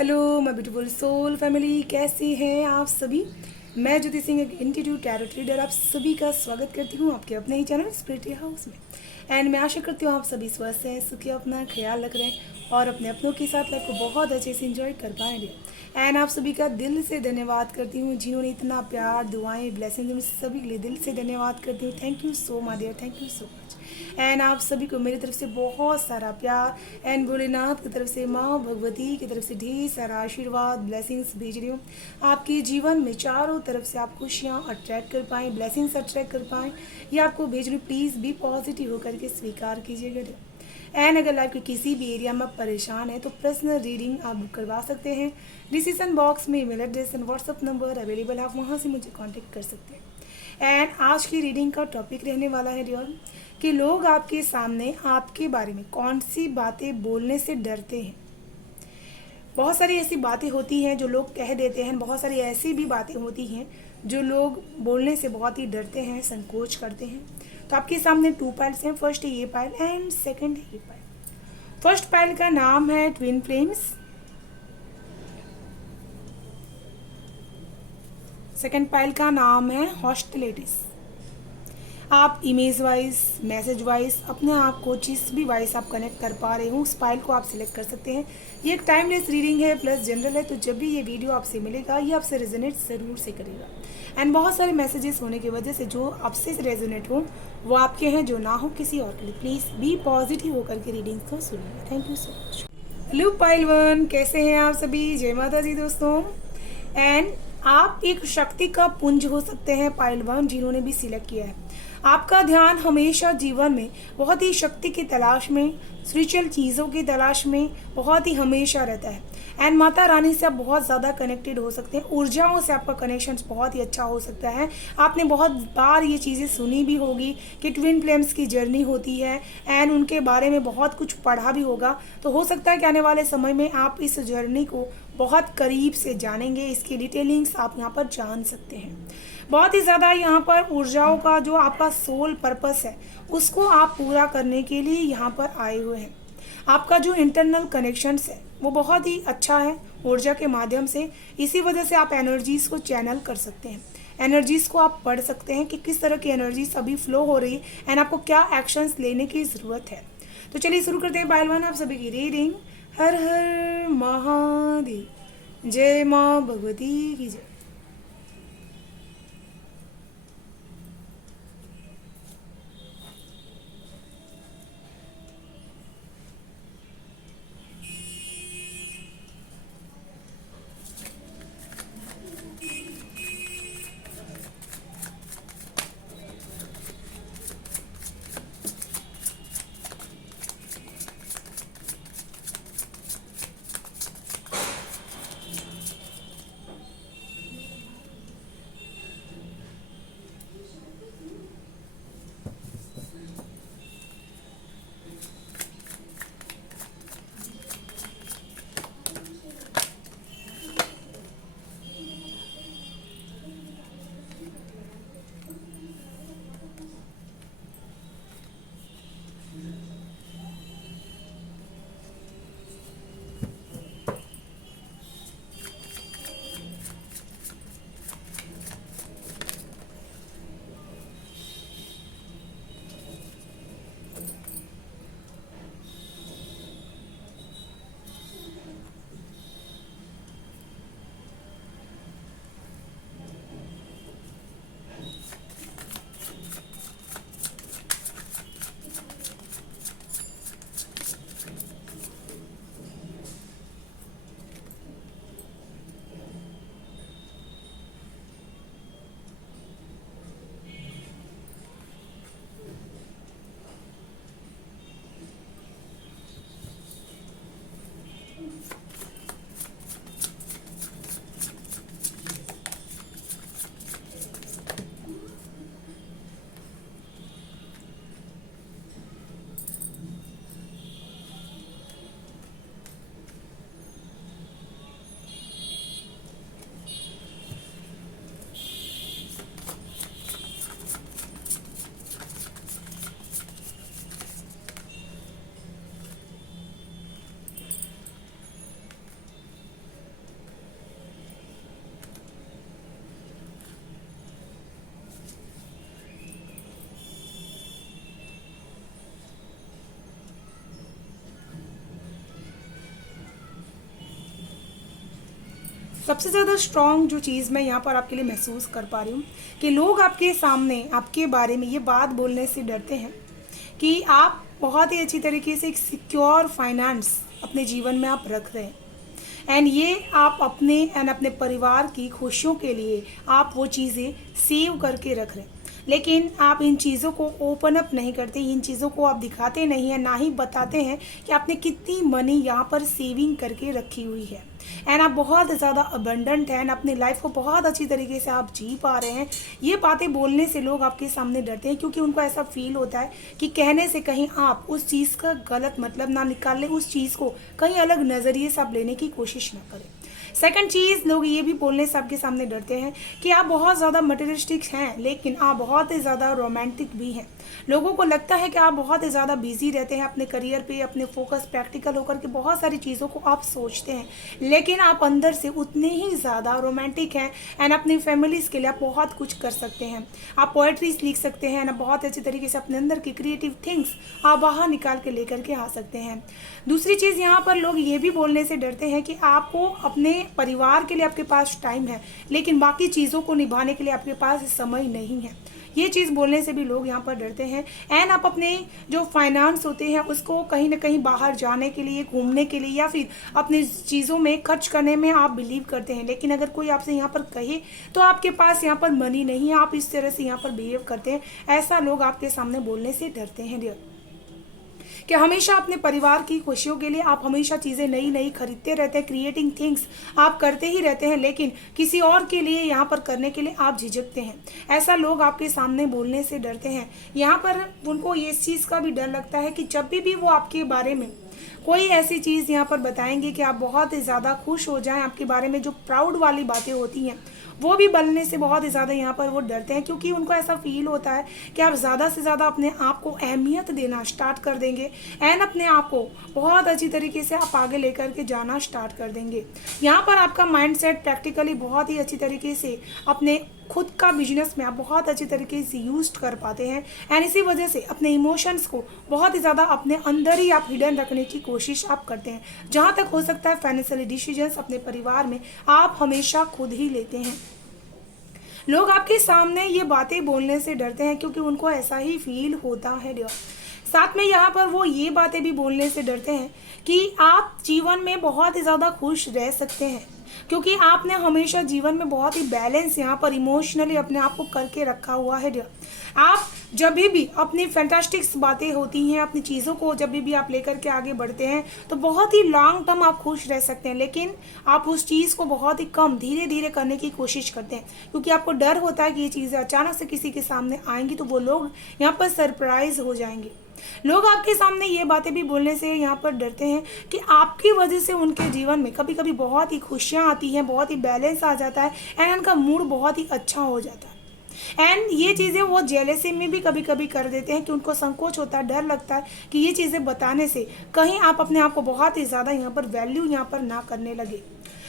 Hello my beautiful soul family, कैसे हैं आप सभी। मैं ज्योति सिंह, एक इंस्टीट्यूट टैरो रीडर, आप सभी का स्वागत करती हूँ आपके अपने ही चैनल स्पिरिट हाउस में। एंड मैं आशा करती हूँ आप सभी स्वस्थ हैं, सुखी, अपना ख्याल रख रहे हैं और अपने अपनों के साथ लाइफ को बहुत अच्छे से इंजॉय कर पाएंगे। एंड आप सभी का दिल से धन्यवाद करती हूँ जिन्होंने इतना प्यार, दुआएं, ब्लेसिंग, सभी के लिए दिल से धन्यवाद करती हूँ। Thank you so much dear, thank you so much. And आप सभी को मेरी तरफ से बहुत सारा प्यार एंड भोलेनाथ की तरफ से, माँ भगवती की तरफ से ढेर सारा आशीर्वाद, ब्लेसिंग्स भेज रही हूँ आपके जीवन में। चारों तरफ से आप खुशियाँ अट्रैक्ट कर पाएँ, ब्लेसिंग्स अट्रैक्ट कर पाएँ, ये आपको भेज रही हूँ। प्लीज़ भी पॉजिटिव होकर के स्वीकार कीजिएगा। एंड अगर लाइफ के किसी भी एरिया में आप परेशान हैं तो पर्सनल रीडिंग आप बुक करवा सकते हैं। डिसीजन बॉक्स में email address and WhatsApp number available है, आप वहाँ से मुझे कांटेक्ट कर सकते हैं। एंड आज की रीडिंग का टॉपिक रहने वाला है डियर कि लोग आपके सामने आपके बारे में कौन सी बातें बोलने से डरते हैं। बहुत सारी ऐसी बातें होती हैं जो लोग कह देते हैं, बहुत सारी ऐसी भी बातें होती हैं जो लोग बोलने से बहुत ही डरते हैं, संकोच करते हैं। तो आपके सामने 2 पाइल्स हैं। फर्स्ट है ये पाइल एंड सेकंड है ये पाइल। फर्स्ट पाइल का नाम है ट्विन फ्लेम्स, सेकंड पाइल का नाम है हॉस्टिलिटीज। आप इमेज वाइज, मैसेज वाइज, अपने आप को जिस भी वाइज आप कनेक्ट कर पा रहे हो उस फाइल को आप सिलेक्ट कर सकते हैं। ये एक टाइमलेस रीडिंग है प्लस जनरल है, तो जब भी ये वीडियो आपसे मिलेगा ये आपसे रेजोनेट ज़रूर से करेगा। एंड बहुत सारे मैसेजेस होने की वजह से जो आपसे रेजोनेट हो वो आपके हैं, जो ना हो किसी और के लिए। प्लीज़ बी पॉजिटिव होकर के रीडिंग्स को सुनिए। Thank you so much. Hello pile 1, कैसे हैं आप सभी। जय माता दी दोस्तों। एंड आप एक शक्ति का पुंज हो सकते हैं पाइल 1, जिन्होंने भी सिलेक्ट किया है। आपका ध्यान हमेशा जीवन में बहुत ही शक्ति की तलाश में, स्पिरिचुअल चीज़ों की तलाश में बहुत ही हमेशा रहता है। एंड माता रानी से आप बहुत ज़्यादा कनेक्टेड हो सकते हैं, ऊर्जाओं से आपका कनेक्शन बहुत ही अच्छा हो सकता है। आपने बहुत बार ये चीज़ें सुनी भी होगी कि ट्विन फ्लेम्स की जर्नी होती है एंड उनके बारे में बहुत कुछ पढ़ा भी होगा। तो हो सकता है कि आने वाले समय में आप इस जर्नी को बहुत करीब से जानेंगे, इसकी डिटेलिंग्स आप यहाँ पर जान सकते हैं। बहुत ही ज़्यादा यहाँ पर ऊर्जाओं का जो आपका सोल पर्पस है उसको आप पूरा करने के लिए यहाँ पर आए हुए हैं। आपका जो इंटरनल कनेक्शंस है वो बहुत ही अच्छा है ऊर्जा के माध्यम से। इसी वजह से आप एनर्जीज़ को चैनल कर सकते हैं, एनर्जीज़ को आप पढ़ सकते हैं कि किस तरह की एनर्जीज अभी फ्लो हो रही है एंड आपको क्या एक्शंस लेने की ज़रूरत है। तो चलिए शुरू करते हैं पाइल 1 आप सभी की रीडिंग। हर हर महादेव, जय माँ भगवती की जय। सबसे ज़्यादा स्ट्रॉन्ग जो चीज़ मैं यहाँ पर आपके लिए महसूस कर पा रही हूँ कि लोग आपके सामने आपके बारे में ये बात बोलने से डरते हैं कि आप बहुत ही अच्छी तरीके से एक सिक्योर फाइनेंस अपने जीवन में आप रख रहे हैं, एंड ये आप अपने परिवार की खुशियों के लिए आप वो चीज़ें सेव करके रख रहे हैं, लेकिन आप इन चीज़ों को ओपन अप नहीं करते, इन चीज़ों को आप दिखाते नहीं हैं, ना ही बताते हैं कि आपने कितनी मनी यहाँ पर सेविंग करके रखी हुई है, एंड आप बहुत ज़्यादा अबंडेंट हैं एंड अपनी लाइफ को बहुत अच्छी तरीके से आप जी पा रहे हैं। ये बातें बोलने से लोग आपके सामने डरते हैं, क्योंकि उनको ऐसा फील होता है कि कहने से कहीं आप उस चीज़ का गलत मतलब ना निकाल लें, उस चीज़ को कहीं अलग नज़रिए से आप लेने की कोशिश ना करें। सेकंड चीज़, लोग ये भी बोलने से आपके सामने डरते हैं कि आप बहुत ज़्यादा मटेरियलिस्टिक हैं, लेकिन आप बहुत ही ज़्यादा रोमांटिक भी हैं। लोगों को लगता है कि आप बहुत ही ज़्यादा बिजी रहते हैं अपने करियर पे, अपने फोकस प्रैक्टिकल होकर के बहुत सारी चीज़ों को आप सोचते हैं, लेकिन आप अंदर से उतने ही ज़्यादा रोमांटिक हैं एंड अपनी फैमिलीज़ के लिए आप बहुत कुछ कर सकते हैं। आप पोएट्रीज लिख सकते हैं एंड बहुत अच्छी तरीके से अपने अंदर की क्रिएटिव थिंग्स आप बाहर निकाल के लेकर के आ सकते हैं। दूसरी चीज़, यहाँ पर लोग ये भी बोलने से डरते हैं कि आपको अपने परिवार के लिए आपके पास टाइम है, लेकिन बाकी चीज़ों को निभाने के लिए आपके पास समय नहीं है। ये चीज़ बोलने से भी लोग यहाँ पर डरते हैं, एंड आप अपने जो फाइनेंस होते हैं उसको कहीं ना कहीं बाहर जाने के लिए, घूमने के लिए या फिर अपनी चीज़ों में खर्च करने में आप बिलीव करते हैं, लेकिन अगर कोई आपसे यहाँ पर कहे तो आपके पास यहाँ पर मनी नहीं है, आप इस तरह से यहाँ पर बिहेव करते हैं। ऐसा लोग आपके सामने बोलने से डरते हैं डियर, कि हमेशा अपने परिवार की खुशियों के लिए आप हमेशा चीज़ें नई नई खरीदते रहते हैं, क्रिएटिंग थिंग्स आप करते ही रहते हैं, लेकिन किसी और के लिए यहाँ पर करने के लिए आप झिझकते हैं। ऐसा लोग आपके सामने बोलने से डरते हैं। यहाँ पर उनको इस चीज़ का भी डर लगता है कि जब भी वो आपके बारे में कोई ऐसी चीज़ यहाँ पर बताएंगे कि आप बहुत ही ज़्यादा खुश हो जाएं, आपके बारे में जो प्राउड वाली बातें होती हैं वो भी बोलने से बहुत ही ज़्यादा यहाँ पर वो डरते हैं, क्योंकि उनको ऐसा फील होता है कि आप ज़्यादा से ज़्यादा अपने आप को अहमियत देना स्टार्ट कर देंगे एंड अपने आप को बहुत अच्छी तरीके से आप आगे लेकर के जाना स्टार्ट कर देंगे। यहाँ पर आपका माइंडसेट प्रैक्टिकली बहुत ही अच्छी तरीके से अपने खुद का बिजनेस में आप बहुत अच्छी तरीके से यूज कर पाते हैं, एंड इसी वजह से अपने इमोशंस को बहुत ही ज़्यादा अपने अंदर ही आप हिडन रखने की कोशिश आप करते हैं। जहाँ तक हो सकता है फाइनेंशियली डिसीजंस अपने परिवार में आप हमेशा खुद ही लेते हैं। लोग आपके सामने ये बातें बोलने से डरते हैं क्योंकि उनको ऐसा ही फील होता है डियर। साथ में यहाँ पर वो ये बातें भी बोलने से डरते हैं कि आप जीवन में बहुत ही ज़्यादा खुश रह सकते हैं, क्योंकि आपने हमेशा जीवन में बहुत ही बैलेंस यहाँ पर इमोशनली अपने आप को करके रखा हुआ है डियर। आप जब भी अपनी फैंटास्टिक्स बातें होती हैं, अपनी चीज़ों को जब भी आप लेकर के आगे बढ़ते हैं तो बहुत ही लॉन्ग टर्म आप खुश रह सकते हैं, लेकिन आप उस चीज़ को बहुत ही कम धीरे धीरे करने की कोशिश करते हैं, क्योंकि आपको डर होता है कि ये चीज़ें अचानक से किसी के सामने आएंगी तो वो लोग यहाँ पर सरप्राइज हो जाएंगे। लोग आपके सामने ये बातें भी बोलने से यहाँ पर डरते हैं कि आपकी वजह से उनके जीवन में कभी कभी बहुत ही खुशियाँ आती हैं, बहुत ही बैलेंस आ जाता है एंड उनका मूड बहुत ही अच्छा हो जाता है। एंड ये चीज़ें वो जेलेसी में भी कभी कभी कर देते हैं कि उनको संकोच होता है, डर लगता है कि ये चीज़ें बताने से कहीं आप अपने आप को बहुत ही ज़्यादा यहाँ पर वैल्यू यहाँ पर ना करने लगे।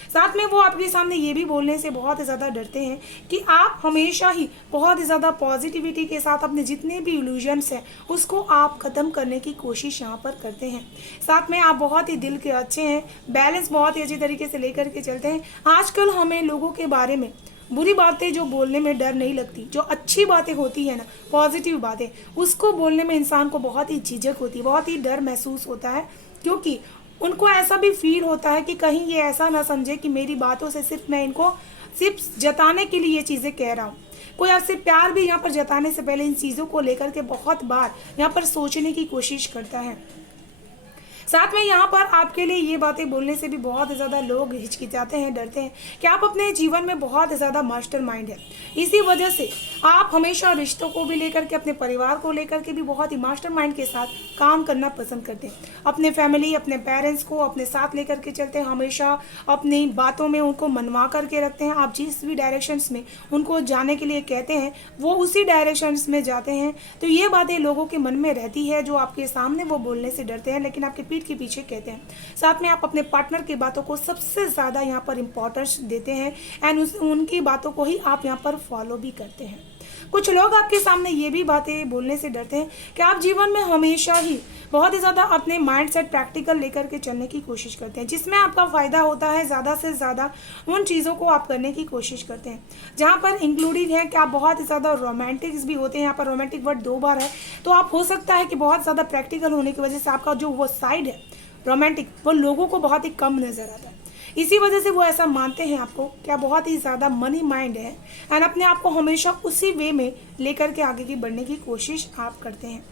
साथ में वो आपके सामने ये भी बोलने से बहुत ही ज़्यादा डरते हैं कि आप हमेशा ही बहुत ही ज़्यादा पॉजिटिविटी के साथ अपने जितने भी इल्यूजन्स हैं उसको आप ख़त्म करने की कोशिश यहाँ पर करते हैं। साथ में आप बहुत ही दिल के अच्छे हैं, बैलेंस बहुत ही अच्छी तरीके से लेकर के चलते हैं। आजकल हमें लोगों के बारे में बुरी बातें जो बोलने में डर नहीं लगती, जो अच्छी बातें होती है ना, पॉजिटिव बातें, उसको बोलने में इंसान को बहुत ही झिझक होती है, बहुत ही डर महसूस होता है, क्योंकि उनको ऐसा भी फील होता है कि कहीं ये ऐसा ना समझे कि मेरी बातों से सिर्फ मैं इनको सिर्फ जताने के लिए ये चीज़ें कह रहा हूँ। कोई आपसे प्यार भी यहाँ पर जताने से पहले इन चीज़ों को लेकर के बहुत बार यहाँ पर सोचने की कोशिश करता है। साथ में यहाँ पर आपके लिए ये बातें बोलने से भी बहुत ज़्यादा लोग हिचकिचाते हैं, डरते हैं कि आप अपने जीवन में बहुत ज़्यादा मास्टरमाइंड है। इसी वजह से आप हमेशा रिश्तों को भी लेकर के, अपने परिवार को लेकर के भी बहुत ही मास्टरमाइंड के साथ काम करना पसंद करते हैं। अपने फैमिली, अपने पेरेंट्स को अपने साथ लेकर के चलते हैं, हमेशा अपनी बातों में उनको मनवा करके रखते हैं। आप जिस भी डायरेक्शंस में उनको जाने के लिए कहते हैं वो उसी डायरेक्शंस में जाते हैं। तो ये बातें लोगों के मन में रहती है, जो आपके सामने वो बोलने से डरते हैं लेकिन आपके पीठ के पीछे कहते हैं। साथ में आप अपने पार्टनर की बातों को सबसे ज़्यादा यहाँ पर इम्पोर्टेंस देते हैं एंड उनकी बातों को ही आप यहाँ पर फॉलो भी करते हैं। कुछ लोग आपके सामने ये भी बातें बोलने से डरते हैं कि आप जीवन में हमेशा ही बहुत ही ज़्यादा अपने माइंडसेट प्रैक्टिकल लेकर के चलने की कोशिश करते हैं, जिसमें आपका फ़ायदा होता है। ज़्यादा से ज़्यादा उन चीज़ों को आप करने की कोशिश करते हैं जहाँ पर इंक्लूडिंग है कि आप बहुत ही ज़्यादा रोमांटिक्स भी होते हैं। यहाँ पर रोमांटिक वर्ड 2 बार है, तो आप हो सकता है कि बहुत ज़्यादा प्रैक्टिकल होने की वजह से आपका जो वो साइड है रोमांटिक, वो लोगों को बहुत ही कम नज़र आता है। इसी वजह से वो ऐसा मानते हैं आपको कि आप बहुत ही ज़्यादा मनी माइंड है एंड अपने आप को हमेशा उसी वे में लेकर के आगे की बढ़ने की कोशिश आप करते हैं।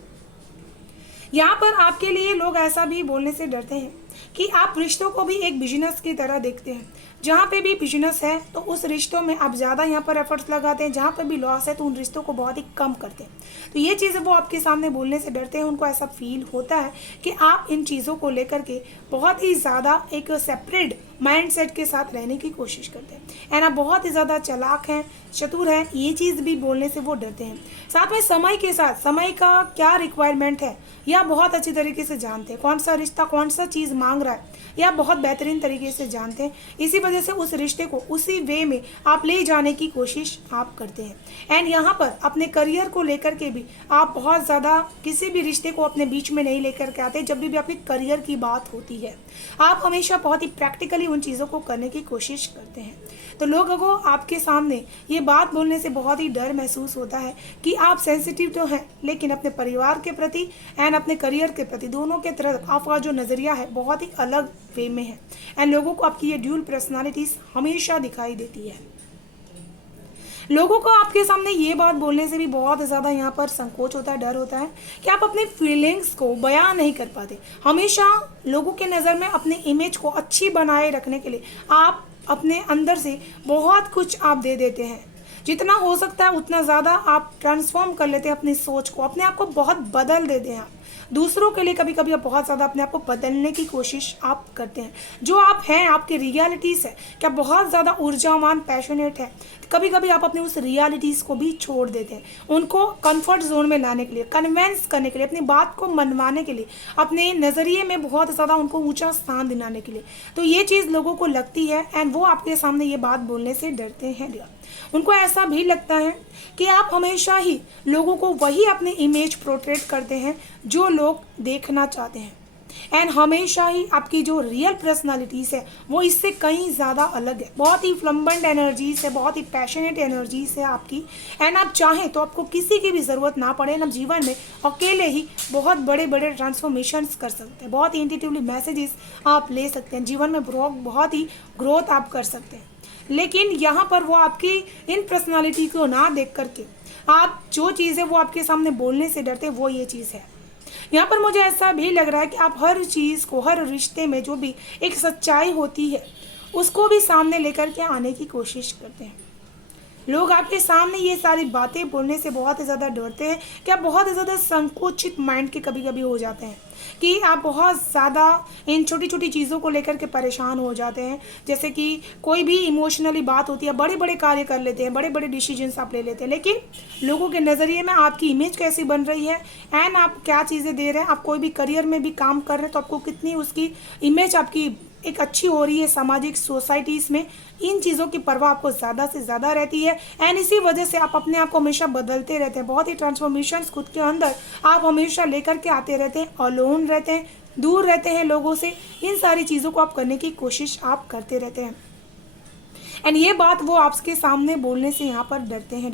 यहाँ पर आपके लिए लोग ऐसा भी बोलने से डरते हैं कि आप रिश्तों को भी एक बिजनेस की तरह देखते हैं। जहाँ पे भी बिजनेस है तो उस रिश्तों में आप ज़्यादा यहाँ पर एफर्ट्स लगाते हैं, जहाँ पर भी लॉस है तो उन रिश्तों को बहुत ही कम करते हैं। तो ये चीज़ें वो आपके सामने बोलने से डरते हैं। उनको ऐसा फील होता है कि आप इन चीज़ों को लेकर के बहुत ही ज़्यादा एक सेपरेट माइंडसेट के साथ रहने की कोशिश करते हैं एंड आप बहुत ही ज़्यादा चालाक हैं, चतुर हैं। ये चीज़ भी बोलने से वो डरते हैं। साथ में समय के साथ समय का क्या रिक्वायरमेंट है या बहुत अच्छी तरीके से जानते हैं, कौन सा रिश्ता कौन सा चीज़ मांग रहा है या बहुत बेहतरीन तरीके से जानते हैं। इसी वजह से उस रिश्ते को उसी वे में आप ले जाने की कोशिश आप करते हैं एंड यहाँ पर अपने करियर को लेकर के भी आप बहुत ज़्यादा किसी भी रिश्ते को अपने बीच में नहीं लेकर के आते। जब भी आपकी करियर की बात होती है आप हमेशा बहुत ही प्रैक्टिकली उन चीज़ों को करने की कोशिश करते हैं। तो लोगों को आपके सामने ये बात बोलने से बहुत ही डर महसूस होता है कि आप सेंसिटिव तो हैं, लेकिन अपने परिवार के प्रति एंड अपने करियर के प्रति दोनों के तरफ आपका जो नज़रिया है बहुत ही अलग वे में है एंड लोगों को आपकी ये ड्यूल पर्सनालिटीज हमेशा दिखाई देती है। लोगों को आपके सामने ये बात बोलने से भी बहुत ज़्यादा यहाँ पर संकोच होता है, डर होता है कि आप अपनी फीलिंग्स को बयां नहीं कर पाते। हमेशा लोगों के नज़र में अपने इमेज को अच्छी बनाए रखने के लिए आप अपने अंदर से बहुत कुछ आप दे देते हैं। जितना हो सकता है उतना ज़्यादा आप ट्रांसफॉर्म कर लेते हैं अपनी सोच को, अपने आप को बहुत बदल देते हैं आप। दूसरों के लिए कभी कभी आप बहुत ज़्यादा अपने आप को बदलने की कोशिश आप करते हैं। जो आप हैं, आपके रियलिटीज़ है क्या बहुत ज़्यादा ऊर्जावान, पैशनेट है, कभी कभी आप अपने उस रियलिटीज़ को भी छोड़ देते हैं। उनको कंफर्ट जोन में लाने के लिए, कन्वेंस करने के लिए, अपनी बात को मनवाने के लिए, अपने नज़रिए में बहुत ज़्यादा उनको ऊंचा स्थान दिलाने के लिए। तो ये चीज़ लोगों को लगती है एंड वो आपके सामने ये बात बोलने से डरते हैं। उनको ऐसा भी लगता है कि आप हमेशा ही लोगों को वही अपनी इमेज प्रोट्रेट करते हैं जो लोग देखना चाहते हैं एंड हमेशा ही आपकी जो रियल पर्सनालिटीज़ है वो इससे कहीं ज़्यादा अलग है। बहुत ही फ्लम्बेंट एनर्जीज है, बहुत ही पैशनेट एनर्जीज है आपकी एंड आप चाहें तो आपको किसी की भी ज़रूरत ना पड़े, आप जीवन में अकेले ही बहुत बड़े बड़े ट्रांसफॉर्मेशंस कर सकते हैं। बहुत ही इंट्यूटिवली मैसेजेस आप ले सकते हैं, जीवन में बहुत ही ग्रोथ आप कर सकते हैं। लेकिन यहाँ पर वो आपकी इन पर्सनालिटी को ना देख करके आप जो चीज़ है वो आपके सामने बोलने से डरते हैं, वो ये चीज़ है। यहाँ पर मुझे ऐसा भी लग रहा है कि आप हर चीज़ को, हर रिश्ते में जो भी एक सच्चाई होती है उसको भी सामने लेकर के आने की कोशिश करते हैं। लोग आपके सामने ये सारी बातें बोलने से बहुत ही ज़्यादा डरते हैं कि आप बहुत ही ज़्यादा संकुचित माइंड के कभी कभी हो जाते हैं कि आप बहुत ज़्यादा इन छोटी छोटी चीज़ों को लेकर के परेशान हो जाते हैं। जैसे कि कोई भी इमोशनली बात होती है, बड़े बड़े कार्य कर लेते हैं, बड़े बड़े डिसीजंस आप ले लेते हैं, लेकिन लोगों के नज़रिए में आपकी इमेज कैसी बन रही है एंड आप क्या चीज़ें दे रहे हैं। आप कोई भी करियर में भी काम कर रहे हैं तो आपको कितनी उसकी इमेज आपकी एक अच्छी हो रही है सामाजिक सोसाइटीज़ में, इन चीज़ों की परवाह आपको ज़्यादा से ज़्यादा रहती है एंड इसी वजह से आप अपने आप को हमेशा बदलते रहते हैं। बहुत ही ट्रांसफॉर्मेशंस खुद के अंदर आप हमेशा लेकर के आते रहते हैं, अलोन रहते हैं, दूर रहते हैं लोगों से। इन सारी चीज़ों को आप करने की कोशिश आप करते रहते हैं एंड ये बात वो आपके सामने बोलने से यहाँ पर डरते हैं।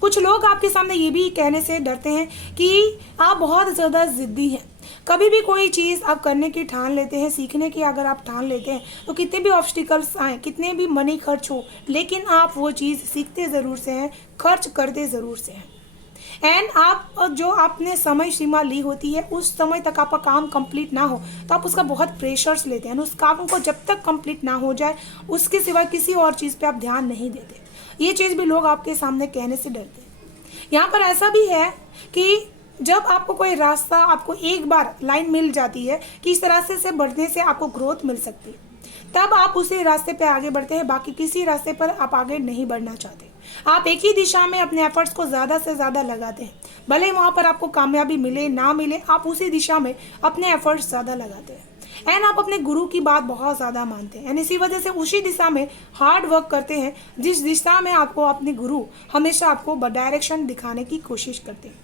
कुछ लोग आपके सामने ये भी कहने से डरते हैं कि आप बहुत ज़्यादा ज़िद्दी हैं। कभी भी कोई चीज़ आप करने की ठान लेते हैं, सीखने की अगर आप ठान लेते हैं तो कितने भी ऑब्स्टिकल्स आए, कितने भी मनी खर्च हो, लेकिन आप वो चीज़ सीखते ज़रूर से हैं, खर्च करते ज़रूर से हैं एंड आप जो आपने समय सीमा ली होती है उस समय तक आपका काम कंप्लीट ना हो तो आप उसका बहुत प्रेशर्स लेते हैं। उस काम को जब तक कंप्लीट ना हो जाए उसके सिवा किसी और चीज़ पे आप ध्यान नहीं देते। ये चीज़ भी लोग आपके सामने कहने से डरते हैं। यहाँ पर ऐसा भी है कि जब आपको कोई रास्ता, आपको एक बार लाइन मिल जाती है कि इस रास्ते से बढ़ने से आपको ग्रोथ मिल सकती है, तब आप उसी रास्ते पे आगे बढ़ते हैं। बाकी किसी रास्ते पर आप आगे नहीं बढ़ना चाहते। आप एक ही दिशा में अपने एफर्ट्स को ज़्यादा से ज़्यादा लगाते हैं, भले वहाँ पर आपको कामयाबी मिले ना मिले, आप उसी दिशा में अपने एफर्ट्स ज़्यादा लगाते हैं एंड आप अपने गुरु की बात बहुत ज़्यादा मानते हैं एंड इसी वजह से उसी दिशा में हार्ड वर्क करते हैं जिस दिशा में आपको अपने गुरु हमेशा आपको डायरेक्शन दिखाने की कोशिश करते हैं।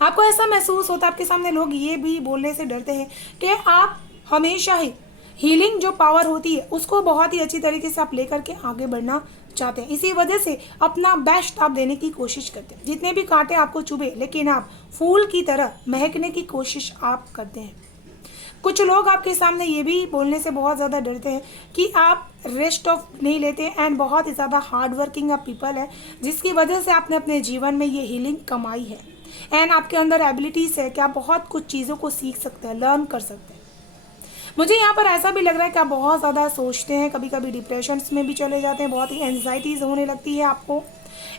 आपको ऐसा महसूस होता है, आपके सामने लोग ये भी बोलने से डरते हैं कि आप हमेशा ही हीलिंग जो पावर होती है उसको बहुत ही अच्छी तरीके से आप लेकर के आगे बढ़ना चाहते हैं। इसी वजह से अपना बेस्ट आप देने की कोशिश करते हैं। जितने भी कांटे आपको चुभे लेकिन आप फूल की तरह महकने की कोशिश आप करते हैं। कुछ लोग आपके सामने ये भी बोलने से बहुत ज़्यादा डरते हैं कि आप रेस्ट ऑफ नहीं लेते एंड बहुत ही ज़्यादा हार्ड वर्किंग आप पीपल है, जिसकी वजह से आपने अपने जीवन में ये हीलिंग कमाई है एंड आपके अंदर एबिलिटीज़ है कि आप बहुत कुछ चीज़ों को सीख सकते हैं, लर्न कर सकते हैं। मुझे यहाँ पर ऐसा भी लग रहा है कि आप बहुत ज़्यादा सोचते हैं, कभी कभी डिप्रेशंस में भी चले जाते हैं, बहुत ही एंजाइटीज़ होने लगती है आपको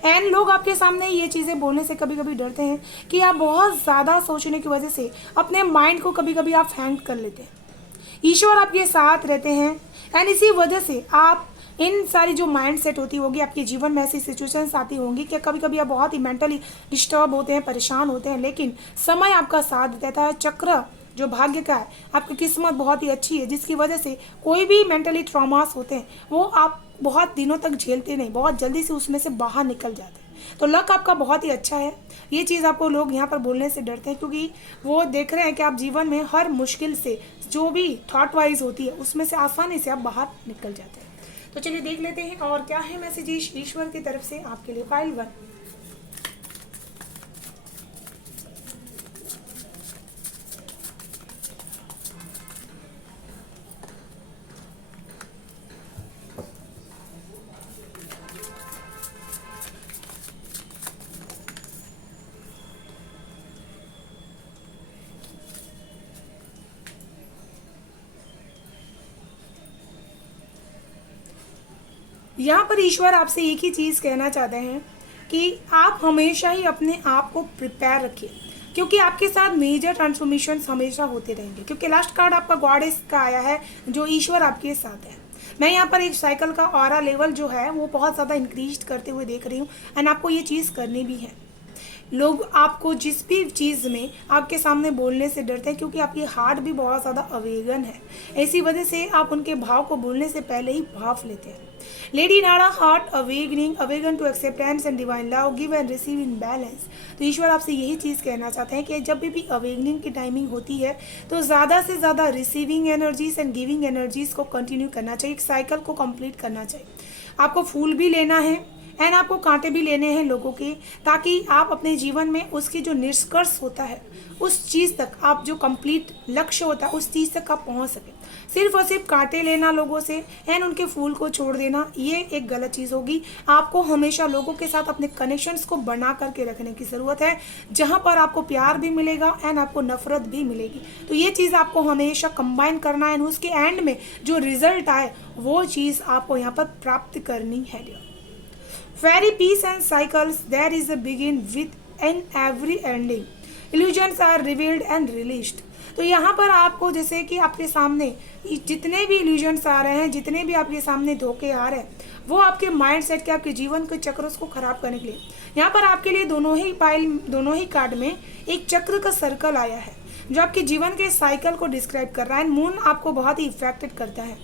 एंड लोग आपके सामने ये चीज़ें बोलने से कभी कभी डरते हैं कि आप बहुत ज़्यादा सोचने की वजह से अपने माइंड को कभी कभी आप हैंग कर लेते हैं। ईश्वर आपके साथ रहते हैं एंड इसी वजह से आप इन सारी जो माइंड सेट होती होगी आपके जीवन में ऐसी सिचुएशंस आती होंगी कि कभी कभी आप बहुत ही मेंटली डिस्टर्ब होते हैं, परेशान होते हैं, लेकिन समय आपका साथ देता है। चक्र जो भाग्य का है, आपकी किस्मत बहुत ही अच्छी है, जिसकी वजह से कोई भी मेंटली ट्रॉमास होते हैं वो आप बहुत दिनों तक झेलते नहीं, बहुत जल्दी से उसमें से बाहर निकल जाते हैं। तो लक आपका बहुत ही अच्छा है। ये चीज़ आपको लोग यहाँ पर बोलने से डरते हैं क्योंकि वो देख रहे हैं कि आप जीवन में हर मुश्किल से जो भी थॉट वाइज होती है उसमें से आसानी से आप बाहर निकल जाते हैं। तो चलिए देख लेते हैं और क्या है मैसेज ईश्वर की तरफ से आपके लिए। फाइल 1। यहाँ पर ईश्वर आपसे एक ही चीज़ कहना चाहते हैं कि आप हमेशा ही अपने आप को प्रिपेयर रखिए क्योंकि आपके साथ मेजर ट्रांसफॉर्मेशन हमेशा होते रहेंगे। क्योंकि लास्ट कार्ड आपका गॉडेस का आया है जो ईश्वर आपके साथ है। मैं यहाँ पर एक साइकिल का ऑरा लेवल जो है वो बहुत ज़्यादा इंक्रीज करते हुए देख रही हूँ एंड आपको ये चीज़ करनी भी है। लोग आपको जिस भी चीज़ में आपके सामने बोलने से डरते हैं क्योंकि आपकी हार्ट भी बहुत ज़्यादा अवेगन है। इसी वजह से आप उनके भाव को बोलने से पहले ही भाव लेते हैं। Lady Nada heart awaken to acceptance and divine love, give and receive in balance. तो ईश्वर आपसे यही चीज़ कहना चाहते हैं कि जब भी अवेगनिंग की टाइमिंग होती है तो ज़्यादा से ज़्यादा receiving energies and giving energies को कंटिन्यू करना चाहिए, एक साइकिल को कंप्लीट करना चाहिए। आपको फूल भी लेना है एंड आपको कांटे भी लेने हैं लोगों के, ताकि आप अपने जीवन में उसकी जो निष्कर्ष होता है उस चीज़ तक आप जो कंप्लीट लक्ष्य होता है उस चीज़ तक आप पहुंच सकें। सिर्फ और सिर्फ कांटे लेना लोगों से एंड उनके फूल को छोड़ देना ये एक गलत चीज़ होगी। आपको हमेशा लोगों के साथ अपने कनेक्शंस को बना करके रखने की ज़रूरत है, जहां पर आपको प्यार भी मिलेगा एंड आपको नफरत भी मिलेगी। तो ये चीज़ आपको हमेशा कंबाइन करना है एंड उसके एंड में जो रिजल्ट आए वो चीज़ आपको यहाँ पर प्राप्त करनी है। Fairy peace and cycles, there is a begin with and every ending. Illusions are revealed and released. तो यहाँ पर आपको जैसे कि आपके सामने जितने भी इल्यूजन्स आ रहे हैं, जितने भी आपके सामने धोखे आ रहे हैं, वो आपके माइंड सेट के, आपके जीवन के चक्र को खराब करने के लिए। यहाँ पर आपके लिए दोनों ही कार्ड में एक चक्र का सर्कल आया है जो आपके जीवन के साइकिल को डिस्क्राइब कर रहा है। मून आपको बहुत ही इफेक्टेड करता है।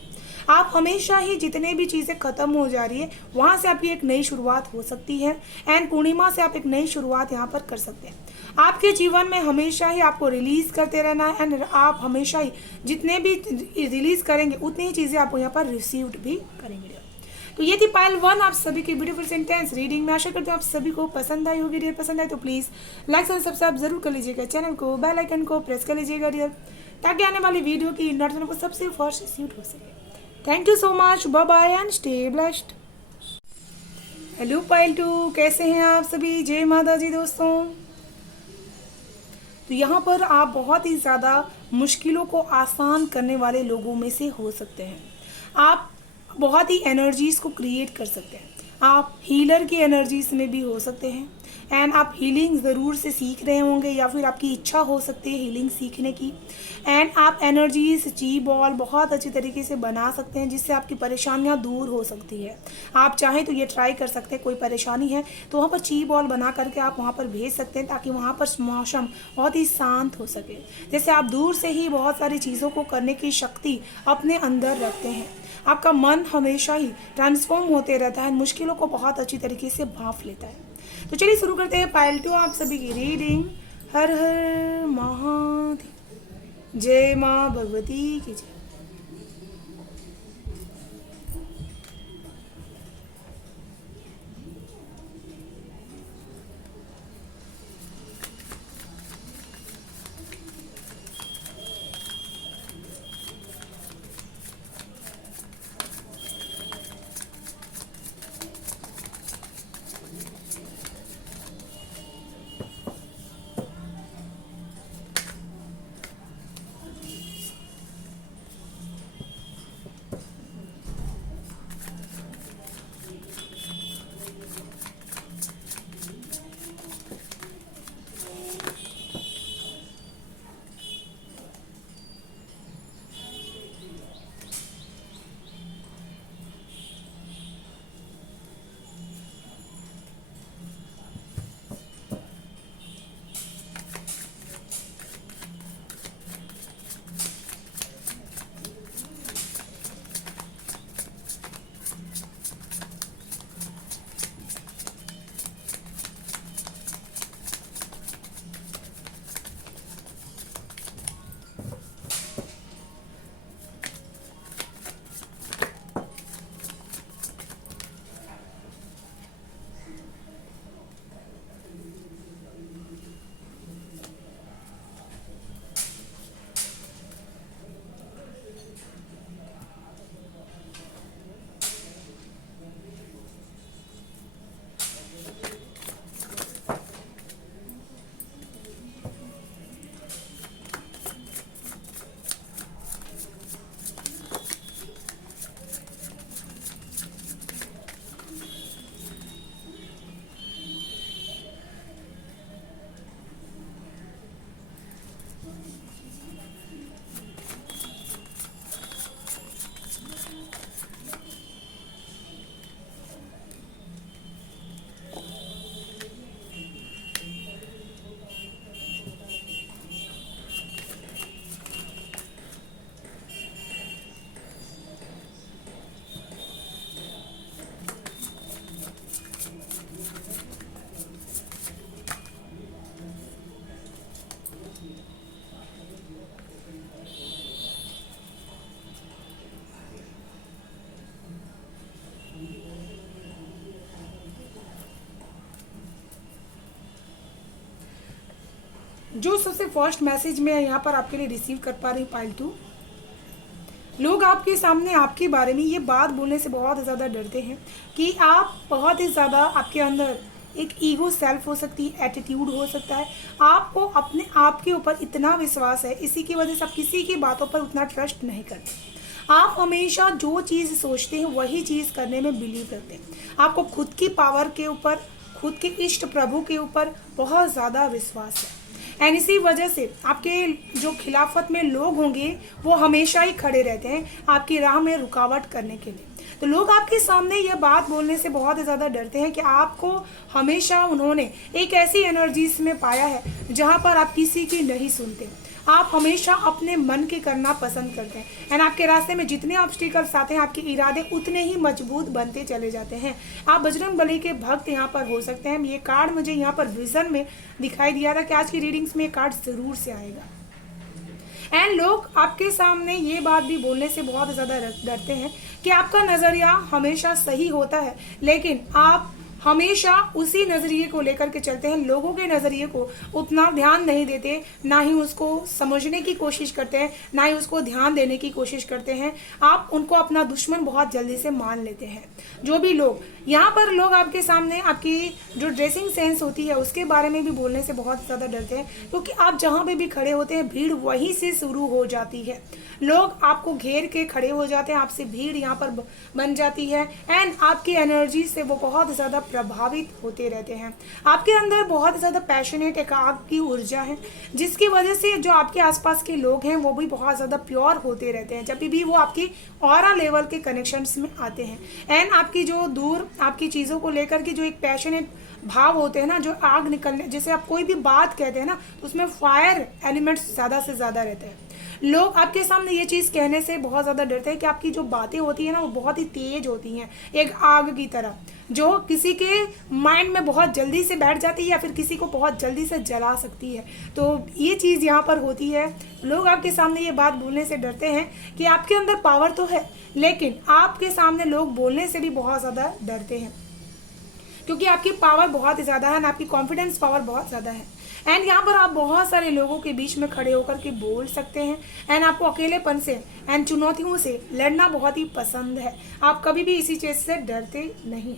आप हमेशा ही जितने भी चीज़ें ख़त्म हो जा रही है वहाँ से आपकी एक नई शुरुआत हो सकती है एंड पूर्णिमा से आप एक नई शुरुआत यहाँ पर कर सकते हैं। आपके जीवन में हमेशा ही आपको रिलीज़ करते रहना है एंड आप हमेशा ही जितने भी रिलीज़ करेंगे उतनी ही चीज़ें आपको यहाँ पर रिसीव्ड भी करेंगे। तो ये थी पाइल 1 आप सभी की ब्यूटीफुल सेंटेंस रीडिंग। मैं आशा करती हूँ आप सभी को पसंद आई होगी। डियर पसंद आए तो प्लीज़ लाइक एंड सब्सक्राइब जरूर कर लीजिएगा, चैनल को बेल आइकन को प्रेस कर लीजिएगा डियर, ताकि आने वाली वीडियो की नोटिफिकेशन को सबसे फर्स्ट रिसीव हो सके। Thank you so much, bye bye and stay blessed. Hello पाइल 2, कैसे हैं आप सभी? जय माता जी दोस्तों। तो यहाँ पर आप बहुत ही ज़्यादा मुश्किलों को आसान करने वाले लोगों में से हो सकते हैं। आप बहुत ही एनर्जीज़ को क्रिएट कर सकते हैं। आप हीलर की एनर्जीज में भी हो सकते हैं एंड आप हीलिंग ज़रूर से सीख रहे होंगे या फिर आपकी इच्छा हो सकती है हीलिंग सीखने की। एंड आप एनर्जीज ची बॉल बहुत अच्छी तरीके से बना सकते हैं जिससे आपकी परेशानियां दूर हो सकती है। आप चाहें तो ये ट्राई कर सकते हैं, कोई परेशानी है तो वहाँ पर ची बॉल बना करके आप वहाँ पर भेज सकते हैं ताकि वहाँ पर मौसम बहुत ही शांत हो सके। जैसे आप दूर से ही बहुत सारी चीज़ों को करने की शक्ति अपने अंदर रखते हैं। आपका मन हमेशा ही ट्रांसफॉर्म होते रहता है, मुश्किलों को बहुत अच्छी तरीके से भांप लेता है। तो चलिए शुरू करते हैं पाइल 2 आप सभी की रीडिंग। हर हर महादेव। जय माँ भगवती की जय। जो सबसे फर्स्ट मैसेज मैं यहाँ पर आपके लिए रिसीव कर पा रही हूँ पाइल 2, लोग आपके सामने आपके बारे में ये बात बोलने से बहुत ज़्यादा डरते हैं कि आप बहुत ही ज़्यादा, आपके अंदर एक ईगो सेल्फ हो सकती है, एटीट्यूड हो सकता है, आपको अपने आप के ऊपर इतना विश्वास है, इसी की वजह से आप किसी की बातों पर उतना ट्रस्ट नहीं करते। आप हमेशा जो चीज़ सोचते हैं वही चीज़ करने में बिलीव करते हैं। आपको खुद की पावर के ऊपर, खुद के इष्ट प्रभु के ऊपर बहुत ज़्यादा विश्वास है। एंड इसी वजह से आपके जो खिलाफत में लोग होंगे वो हमेशा ही खड़े रहते हैं आपकी राह में रुकावट करने के लिए। तो लोग आपके सामने ये बात बोलने से बहुत ज़्यादा डरते हैं कि आपको हमेशा उन्होंने एक ऐसी एनर्जीज में पाया है जहाँ पर आप किसी की नहीं सुनते। आप हमेशा अपने मन के करना पसंद करते हैं एंड आपके रास्ते में जितने ऑब्स्टिकल्स आते हैं आपके इरादे उतने ही मजबूत बनते चले जाते हैं। आप बजरंग बली के भक्त यहाँ पर हो सकते हैं। ये कार्ड मुझे यहाँ पर विजन में दिखाई दिया था कि आज की रीडिंग्स में ये कार्ड ज़रूर से आएगा। एंड लोग आपके सामने ये बात भी बोलने से बहुत ज़्यादा डरते हैं कि आपका नज़रिया हमेशा सही होता है लेकिन आप हमेशा उसी नज़रिए को लेकर के चलते हैं, लोगों के नज़रिए को उतना ध्यान नहीं देते, ना ही उसको समझने की कोशिश करते हैं, ना ही उसको ध्यान देने की कोशिश करते हैं। आप उनको अपना दुश्मन बहुत जल्दी से मान लेते हैं। जो भी लोग यहाँ पर लोग आपके सामने आपकी जो ड्रेसिंग सेंस होती है उसके बारे में भी बोलने से बहुत ज़्यादा डरते हैं, क्योंकि आप जहाँ पे भी खड़े होते हैं भीड़ वहीं से शुरू हो जाती है। लोग आपको घेर के खड़े हो जाते हैं, आपसे भीड़ यहाँ पर बन जाती है एंड आपकी एनर्जी से वो बहुत ज़्यादा प्रभावित होते रहते हैं। आपके अंदर बहुत ज़्यादा पैशनेट एक आग की ऊर्जा है, जिसकी वजह से जो आपके आसपास के लोग हैं वो भी बहुत ज़्यादा प्योर होते रहते हैं जब भी वो आपकी ऑरा लेवल के कनेक्शंस में आते हैं। एंड आपकी जो दूर आपकी चीज़ों को लेकर के जो एक पैशनेट भाव होते हैं ना, जो आग निकलने, जैसे आप कोई भी बात कहते हैं ना तो उसमें फायर एलिमेंट्स ज़्यादा से ज़्यादा रहते हैं। लोग आपके सामने ये चीज़ कहने से बहुत ज़्यादा डरते हैं कि आपकी जो बातें होती है ना वो बहुत ही तेज होती हैं, एक आग की तरह, जो किसी के माइंड में बहुत जल्दी से बैठ जाती है या फिर किसी को बहुत जल्दी से जला सकती है। तो ये चीज़ यहाँ पर होती है। लोग आपके सामने ये बात बोलने से डरते हैं कि आपके अंदर पावर तो है, लेकिन आपके सामने लोग बोलने से भी बहुत ज़्यादा डरते हैं, क्योंकि आपकी पावर बहुत ज़्यादा है ना, आपकी कॉन्फिडेंस पावर बहुत ज़्यादा है। एंड यहाँ पर आप बहुत सारे लोगों के बीच में खड़े होकर के बोल सकते हैं। एंड आपको अकेलेपन से एंड चुनौतियों से लड़ना बहुत ही पसंद है। आप कभी भी इसी चीज़ से डरते नहीं।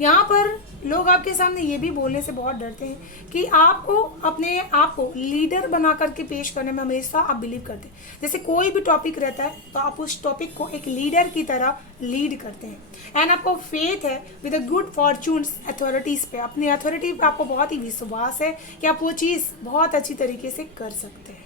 यहाँ पर लोग आपके सामने ये भी बोलने से बहुत डरते हैं कि आपको अपने आप को लीडर बना करके पेश करने में हमेशा आप बिलीव करते हैं। जैसे कोई भी टॉपिक रहता है तो आप उस टॉपिक को एक लीडर की तरह लीड करते हैं। एंड आपको फेथ है with a good fortunes authorities पे, अपनी अथॉरिटी पे आपको बहुत ही विश्वास है कि आप वो चीज़ बहुत अच्छी तरीके से कर सकते हैं।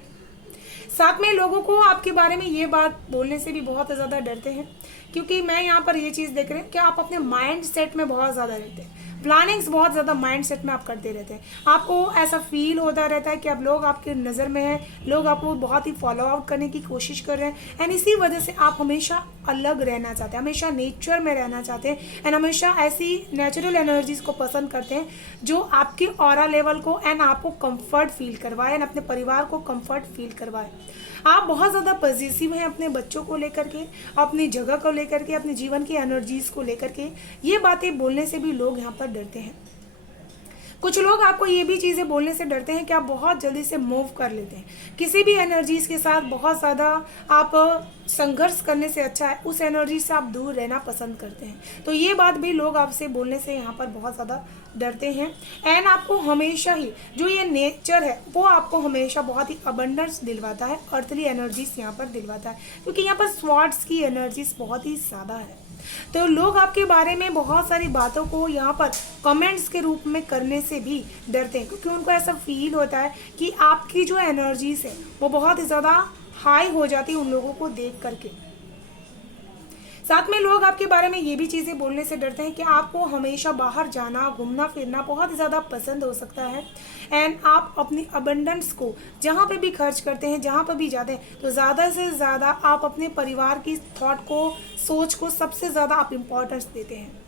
साथ में लोगों को आपके बारे में ये बात बोलने से भी बहुत ज़्यादा डरते हैं, क्योंकि मैं यहाँ पर ये चीज़ देख रहे हैं कि आप अपने माइंड सेट में बहुत ज़्यादा रहते हैं। प्लानिंग्स बहुत ज़्यादा माइंड सेट में आप करते रहते हैं। आपको ऐसा फील होता रहता है कि अब लोग आपके नज़र में हैं, लोग आपको बहुत ही फॉलो आउट करने की कोशिश कर रहे हैं। एंड इसी वजह से आप हमेशा अलग रहना चाहते हैं, हमेशा नेचर में रहना चाहते हैं। एंड हमेशा ऐसी नेचुरल एनर्जीज को पसंद करते हैं जो आपके ऑरा लेवल को एंड आपको कंफर्ट फील करवाए एंड अपने परिवार को कंफर्ट फील करवाए। आप बहुत ज़्यादा पॉजिटिव हैं अपने बच्चों को लेकर के, अपनी जगह को लेकर के, अपने जीवन की एनर्जीज़ को लेकर के। ये बातें बोलने से भी लोग यहाँ पर डरते हैं। कुछ लोग आपको ये भी चीज़ें बोलने से डरते हैं कि आप बहुत जल्दी से मूव कर लेते हैं। किसी भी एनर्जीज़ के साथ बहुत ज़्यादा आप संघर्ष करने से अच्छा है उस एनर्जी से आप दूर रहना पसंद करते हैं। तो ये बात भी लोग आपसे बोलने से यहाँ पर बहुत ज़्यादा डरते हैं। एंड आपको हमेशा ही जो ये नेचर है वो आपको हमेशा बहुत ही अबंडेंस दिलवाता है, अर्थली एनर्जीज यहाँ पर दिलवाता है, क्योंकि यहाँ पर स्वॉर्ड्स की एनर्जीज बहुत ही ज़्यादा है। तो लोग आपके बारे में बहुत सारी बातों को यहाँ पर कमेंट्स के रूप में करने से भी डरते हैं, क्योंकि उनको ऐसा फील होता है कि आपकी जो एनर्जीज है वो बहुत ही ज़्यादा हाई हो जाती है उन लोगों को देख करके। साथ में लोग आपके बारे में ये भी चीज़ें बोलने से डरते हैं कि आपको हमेशा बाहर जाना, घूमना फिरना बहुत ज़्यादा पसंद हो सकता है। एंड आप अपनी अबंडेंस को जहाँ पे भी खर्च करते हैं, जहाँ पर भी जाते हैं, तो ज़्यादा से ज़्यादा आप अपने परिवार की थॉट को, सोच को सबसे ज़्यादा आप इम्पोर्टेंस देते हैं।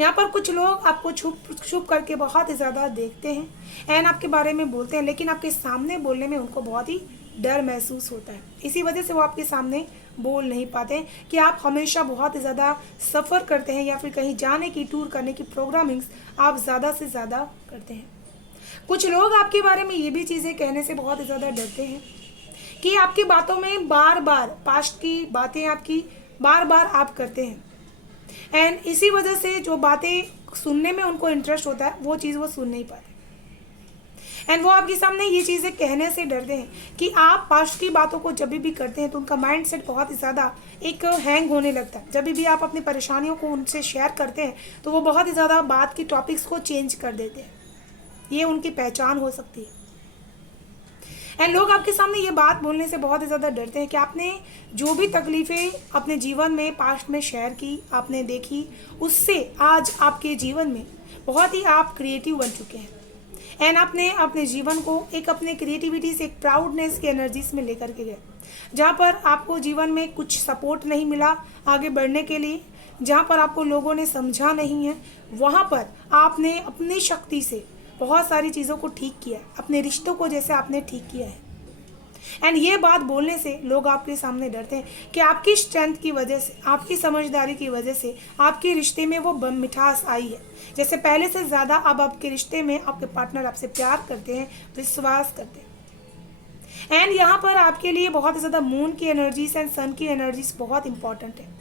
यहाँ पर कुछ लोग आपको छुप करके बहुत ही ज़्यादा देखते हैं एंड आपके बारे में बोलते हैं, लेकिन आपके सामने बोलने में उनको बहुत ही डर महसूस होता है। इसी वजह से वो आपके सामने बोल नहीं पाते कि आप हमेशा बहुत ही ज़्यादा सफ़र करते हैं या फिर कहीं जाने की, टूर करने की प्रोग्रामिंग्स आप ज़्यादा से ज़्यादा करते हैं। कुछ लोग आपके बारे में ये भी चीज़ें कहने से बहुत ही ज़्यादा डरते हैं कि आपकी बातों में बार बार पास्ट की बातें आपकी बार बार आप करते हैं। एंड इसी वजह से जो बातें सुनने में उनको इंटरेस्ट होता है वो चीज़ वो सुन नहीं पाते। एंड वो आपके सामने ये चीज़ें कहने से डरते हैं कि आप पास्ट की बातों को जब भी करते हैं तो उनका माइंड सेट बहुत ही ज़्यादा एक हैंग होने लगता है। जब भी आप अपनी परेशानियों को उनसे शेयर करते हैं तो वो बहुत ही ज़्यादा बात की टॉपिक्स को चेंज कर देते हैं। ये उनकी पहचान हो सकती है। एंड लोग आपके सामने ये बात बोलने से बहुत ही ज़्यादा डरते हैं कि आपने जो भी तकलीफ़ें अपने जीवन में पास्ट में शेयर की, आपने देखी, उससे आज आपके जीवन में बहुत ही आप क्रिएटिव बन चुके हैं। एंड आपने अपने जीवन को एक अपने क्रिएटिविटी से एक प्राउडनेस की एनर्जीज में लेकर के गए, जहाँ पर आपको जीवन में कुछ सपोर्ट नहीं मिला आगे बढ़ने के लिए, जहाँ पर आपको लोगों ने समझा नहीं है, वहाँ पर आपने अपनी शक्ति से बहुत सारी चीज़ों को ठीक किया, अपने रिश्तों को जैसे आपने ठीक किया है। एंड ये बात बोलने से लोग आपके सामने डरते हैं कि आपकी स्ट्रेंथ की वजह से, आपकी समझदारी की वजह से आपके रिश्ते में वो मिठास आई है। जैसे पहले से ज़्यादा अब आपके रिश्ते में आपके पार्टनर आपसे प्यार करते हैं, विश्वास करते हैं। एंड यहाँ पर आपके लिए बहुत ज़्यादा मून की एनर्जीज एंड सन की एनर्जीज बहुत इंपॉर्टेंट है।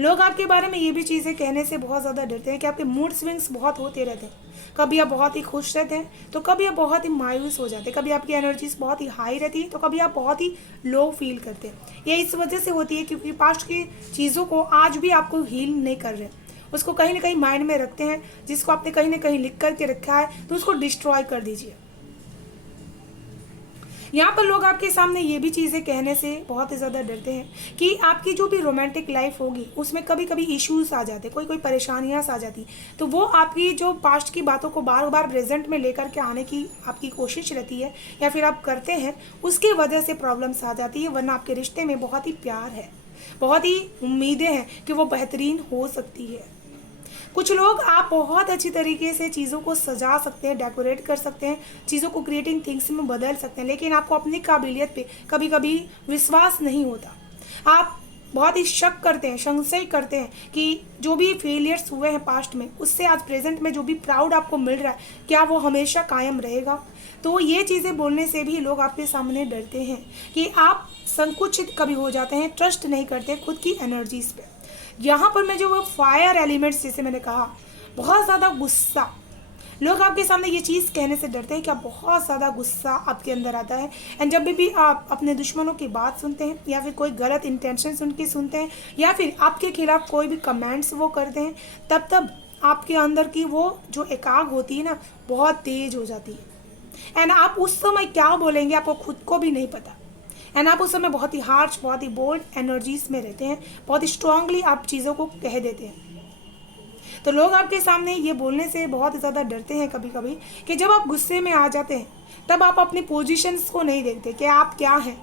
लोग आपके बारे में ये भी चीज़ें कहने से बहुत ज़्यादा डरते हैं कि आपके मूड स्विंग्स बहुत होते रहते हैं। कभी आप बहुत ही खुश रहते हैं तो कभी आप बहुत ही मायूस हो जाते हैं, कभी आपकी एनर्जीज बहुत ही हाई रहती है तो कभी आप बहुत ही लो फील करते हैं। ये इस वजह से होती है क्योंकि पास्ट की चीज़ों को आज भी आपको हील नहीं कर रहे, उसको कहीं ना कहीं माइंड में रखते हैं, जिसको आपने कहीं ना कहीं लिख करके रखा है, तो उसको डिस्ट्रॉय कर दीजिए। यहाँ पर लोग आपके सामने ये भी चीज़ें कहने से बहुत ही ज़्यादा डरते हैं कि आपकी जो भी रोमांटिक लाइफ होगी उसमें कभी कभी इश्यूज आ जाते, कोई कोई परेशानियाँ आ जाती, तो वो आपकी जो पास्ट की बातों को बार बार प्रेजेंट में लेकर के आने की आपकी कोशिश रहती है या फिर आप करते हैं, उसकी वजह से प्रॉब्लम्स आ जाती है। वरना आपके रिश्ते में बहुत ही प्यार है, बहुत ही उम्मीदें हैं कि वो बेहतरीन हो सकती है। कुछ लोग आप बहुत अच्छी तरीके से चीज़ों को सजा सकते हैं, डेकोरेट कर सकते हैं, चीज़ों को क्रिएटिंग थिंग्स में बदल सकते हैं, लेकिन आपको अपनी काबिलियत पे कभी कभी विश्वास नहीं होता। आप बहुत ही शक करते हैं, संशय करते हैं कि जो भी फेलियर्स हुए हैं पास्ट में, उससे आज प्रेजेंट में जो भी प्राउड आपको मिल रहा है, क्या वो हमेशा कायम रहेगा। तो ये चीज़ें बोलने से भी लोग आपके सामने डरते हैं कि आप संकुचित कभी हो जाते हैं, ट्रस्ट नहीं करते खुद की एनर्जीज पे। यहाँ पर मैं जो वो फायर एलिमेंट्स, जैसे मैंने कहा, बहुत ज़्यादा गुस्सा, लोग आपके सामने ये चीज़ कहने से डरते हैं कि आप बहुत ज़्यादा गुस्सा आपके अंदर आता है। एंड जब भी आप अपने दुश्मनों की बात सुनते हैं या फिर कोई गलत इंटेंशन उनकी सुनते हैं या फिर आपके खिलाफ कोई भी कमेंट्स वो करते हैं, तब आपके अंदर की वो जो एकाग होती है ना, बहुत तेज हो जाती है। एंड आप उस समय क्या बोलेंगे आपको खुद को भी नहीं पता। एंड आप उस समय बहुत ही हार्श, बहुत ही बोल्ड एनर्जीज में रहते हैं, बहुत ही स्ट्रांगली आप चीज़ों को कह देते हैं। तो लोग आपके सामने ये बोलने से बहुत ज़्यादा डरते हैं कभी कभी कि जब आप गुस्से में आ जाते हैं तब आप अपनी पोजीशंस को नहीं देखते कि आप क्या हैं।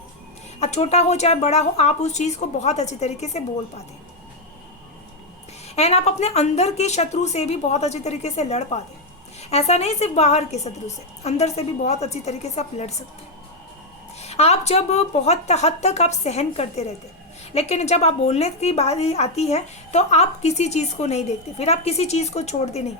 अब छोटा हो चाहे बड़ा हो, आप उस चीज़ को बहुत अच्छी तरीके से बोल पाते हैं। एंड आप अपने अंदर के शत्रु से भी बहुत अच्छी तरीके से लड़ पाते हैं। ऐसा नहीं सिर्फ बाहर के शत्रु से, अंदर से भी बहुत अच्छी तरीके से आप लड़ सकते हैं। आप जब बहुत हद तक आप सहन करते रहते हैं, लेकिन जब आप बोलने की बारी आती है तो आप किसी चीज़ को नहीं देखते, फिर आप किसी चीज़ को छोड़ते नहीं।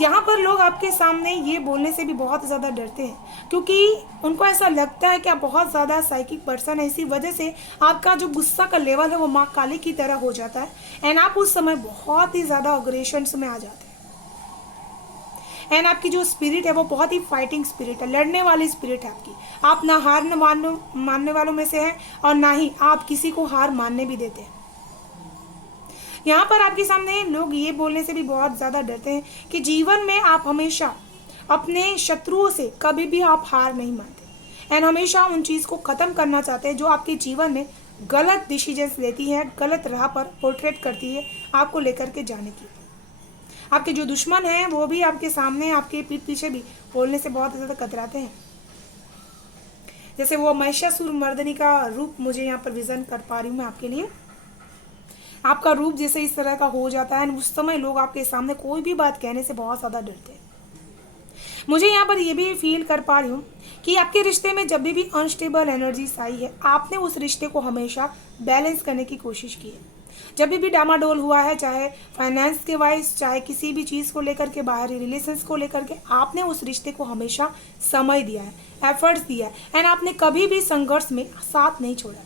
यहाँ पर लोग आपके सामने ये बोलने से भी बहुत ज़्यादा डरते हैं क्योंकि उनको ऐसा लगता है कि आप बहुत ज़्यादा साइकिक पर्सन है। इसी वजह से आपका जो गुस्सा का लेवल है वो माँ काली की तरह हो जाता है। एंड आप उस समय बहुत ही ज़्यादा अग्रेशंस में आ जाते हैं। एंड आपकी जो स्पिरिट है वो बहुत ही फाइटिंग स्पिरिट है, लड़ने वाली स्पिरिट है आपकी। आप ना हार मानने वालों में से हैं और ना ही आप किसी को हार मानने भी देते हैं। यहाँ पर आपके सामने लोग ये बोलने से भी बहुत ज़्यादा डरते हैं कि जीवन में आप हमेशा अपने शत्रुओं से कभी भी आप हार नहीं मानते। एंड हमेशा उन चीज़ को ख़त्म करना चाहते हैं जो आपके जीवन में गलत डिसीजंस लेती है, गलत राह पर पोर्ट्रेट करती है आपको लेकर के जाने की। आपके जो दुश्मन हैं वो भी आपके सामने, आपके पीठ पीछे भी बोलने से बहुत ज़्यादा कतराते हैं। जैसे वो महिषासुर मर्दनी का रूप मुझे यहाँ पर विजन कर पा रही हूँ मैं आपके लिए। आपका रूप जैसे इस तरह का हो जाता है, उस समय लोग आपके सामने कोई भी बात कहने से बहुत ज़्यादा डरते हैं। मुझे यहाँ पर ये भी फील कर पा रही हूँ कि आपके रिश्ते में जब भी अनस्टेबल एनर्जीज आई है, आपने उस रिश्ते को हमेशा बैलेंस करने की कोशिश की है। जब भी डामाडोल हुआ है, चाहे फाइनेंस के वाइज, चाहे किसी भी चीज़ को लेकर के, बाहरी रिलेशंस को लेकर के, आपने उस रिश्ते को हमेशा समय दिया है, एफर्ट्स दिया है। एंड आपने कभी भी संघर्ष में साथ नहीं छोड़ा।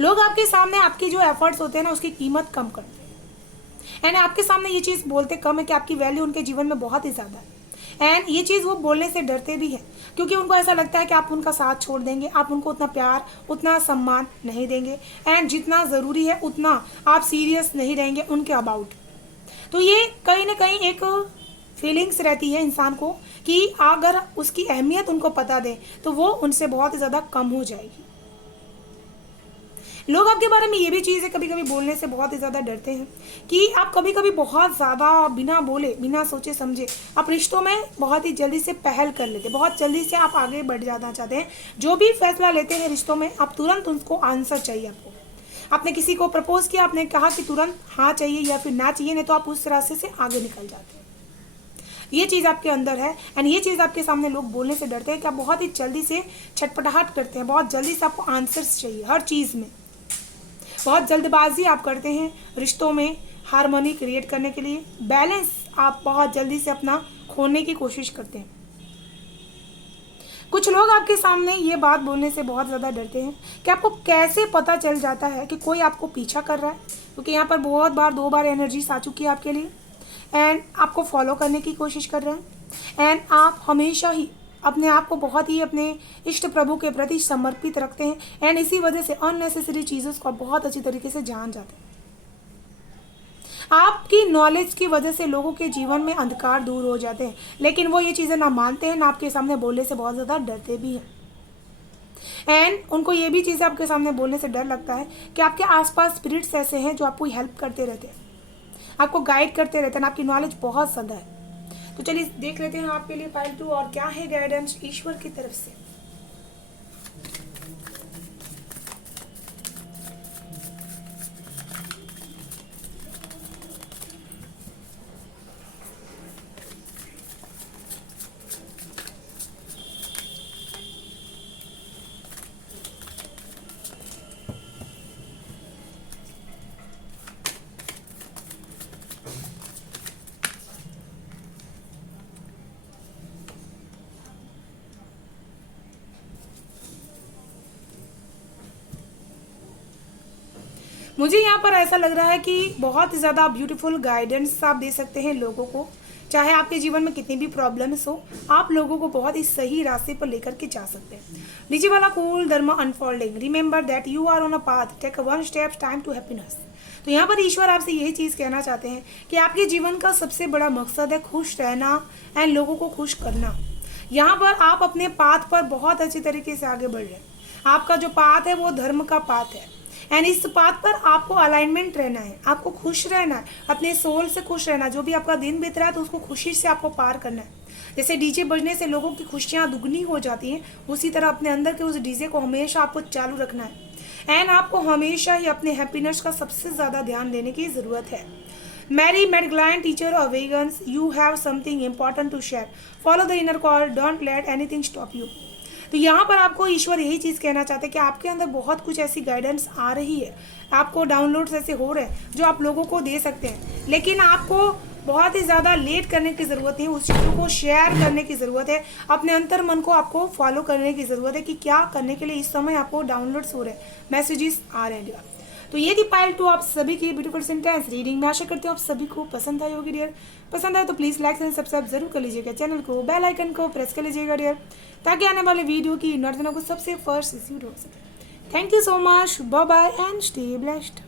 लोग आपके सामने आपकी जो एफर्ट्स होते हैं ना, उसकी कीमत कम करते हैं। एंड आपके सामने ये चीज़ बोलते कम है कि आपकी वैल्यू उनके जीवन में बहुत ही ज़्यादा है। एंड ये चीज़ वो बोलने से डरते भी हैं क्योंकि उनको ऐसा लगता है कि आप उनका साथ छोड़ देंगे, आप उनको उतना प्यार, उतना सम्मान नहीं देंगे। एंड जितना ज़रूरी है उतना आप सीरियस नहीं रहेंगे उनके अबाउट। तो ये कहीं ना कहीं एक फीलिंग्स रहती है इंसान को कि अगर उसकी अहमियत उनको पता दें तो वो उनसे बहुत ज़्यादा कम हो जाएगी। लोग आपके बारे में ये भी चीज़ है कभी कभी बोलने से बहुत ही ज़्यादा डरते हैं कि आप कभी कभी बहुत ज़्यादा बिना बोले, बिना सोचे समझे आप रिश्तों में बहुत ही जल्दी से पहल कर लेते हैं, बहुत जल्दी से आप आगे बढ़ जाना चाहते हैं। जो भी फैसला लेते हैं रिश्तों में, आप तुरंत उसको आंसर चाहिए। आपने किसी को प्रपोज किया, आपने कहा कि तुरंत हाँ चाहिए या फिर ना चाहिए, नहीं तो आप उस रास्ते से आगे निकल जाते हैं। ये चीज़ आपके अंदर है। एंड ये चीज़ आपके सामने लोग बोलने से डरते हैं कि आप बहुत ही जल्दी से छटपटाहट करते हैं, बहुत जल्दी से आपको आंसर्स चाहिए हर चीज़ में, बहुत जल्दबाजी आप करते हैं रिश्तों में हार्मनी क्रिएट करने के लिए, बैलेंस आप बहुत जल्दी से अपना खोने की कोशिश करते हैं। कुछ लोग आपके सामने ये बात बोलने से बहुत ज़्यादा डरते हैं कि आपको कैसे पता चल जाता है कि कोई आपको पीछा कर रहा है, क्योंकि यहाँ पर बहुत बार 2 बार एनर्जीज आ चुकी है आपके लिए। एंड आपको फॉलो करने की कोशिश कर रहे हैं। एंड आप हमेशा ही अपने आप को बहुत ही अपने इष्ट प्रभु के प्रति समर्पित रखते हैं। एंड इसी वजह से अननेसेसरी चीज़ों को बहुत अच्छी तरीके से जान जाते हैं। आपकी नॉलेज की वजह से लोगों के जीवन में अंधकार दूर हो जाते हैं, लेकिन वो ये चीज़ें ना मानते हैं, ना आपके सामने बोलने से बहुत ज़्यादा डरते भी हैं। एंड उनको ये भी चीज़ें आपके सामने बोलने से डर लगता है कि आपके आसपास स्पिरिट्स ऐसे हैं जो आपको हेल्प करते रहते हैं, आपको गाइड करते रहते हैं, आपकी नॉलेज बहुत ज़्यादा है। तो चलिए देख लेते हैं आपके लिए फाइल 2 और क्या है गाइडेंस ईश्वर की तरफ से। मुझे यहाँ पर ऐसा लग रहा है कि बहुत ज़्यादा ब्यूटीफुल गाइडेंस आप दे सकते हैं लोगों को, चाहे आपके जीवन में कितनी भी प्रॉब्लम्स हो, आप लोगों को बहुत ही सही रास्ते पर लेकर के जा सकते हैं। नीचे वाला कूल धर्म unfolding, remember that you are on a path, take one step time to happiness. तो यहाँ पर ईश्वर आपसे यही चीज़ कहना चाहते हैं कि आपके जीवन का सबसे बड़ा मकसद है खुश रहना एंड लोगों को खुश करना। यहाँ पर आप अपने पाथ पर बहुत अच्छी तरीके से आगे बढ़ रहे हैं। आपका जो पाथ है वो धर्म का पाथ है एंड इस बात पर आपको अलाइनमेंट रहना है, आपको खुश रहना है, अपने सोल से खुश रहना है। जो भी आपका दिन बीत रहा है तो उसको खुशी से आपको पार करना है। जैसे डीजे बजने से लोगों की खुशियाँ दुगनी हो जाती हैं, उसी तरह अपने अंदर के उस डीजे को हमेशा आपको चालू रखना है एंड आपको हमेशा ही अपने हैप्पीनेस का सबसे ज़्यादा ध्यान देने की ज़रूरत है। Mary Magdalene teacher of vegans, you have something important to share, follow the inner call, don't let anything stop you. तो यहाँ पर आपको ईश्वर यही चीज़ कहना चाहते हैं कि आपके अंदर बहुत कुछ ऐसी गाइडेंस आ रही है, आपको डाउनलोड्स ऐसे हो रहे हैं जो आप लोगों को दे सकते हैं, लेकिन आपको बहुत ही ज़्यादा लेट करने की ज़रूरत नहीं है, उस चीज़ों को शेयर करने की ज़रूरत है। अपने अंतर मन को आपको फॉलो करने की ज़रूरत है कि क्या करने के लिए इस समय आपको डाउनलोड्स हो रहे हैं, मैसेजेस आ रहे हैं। तो ये थी पाइल 2 आप सभी की ब्यूटीफुल सेंटेंस रीडिंग। मैं आशा करती हूँ आप सभी को पसंद आई होगी डियर। पसंद आए तो प्लीज़ लाइक एंड सब्सक्राइब जरूर कर लीजिएगा, चैनल को बेल आइकन को प्रेस कर लीजिएगा डियर, ताकि आने वाले वीडियो की नोटिफिकेशन को सबसे फर्स्ट रिसीव हो सके। Thank you so much, bye bye and stay blessed.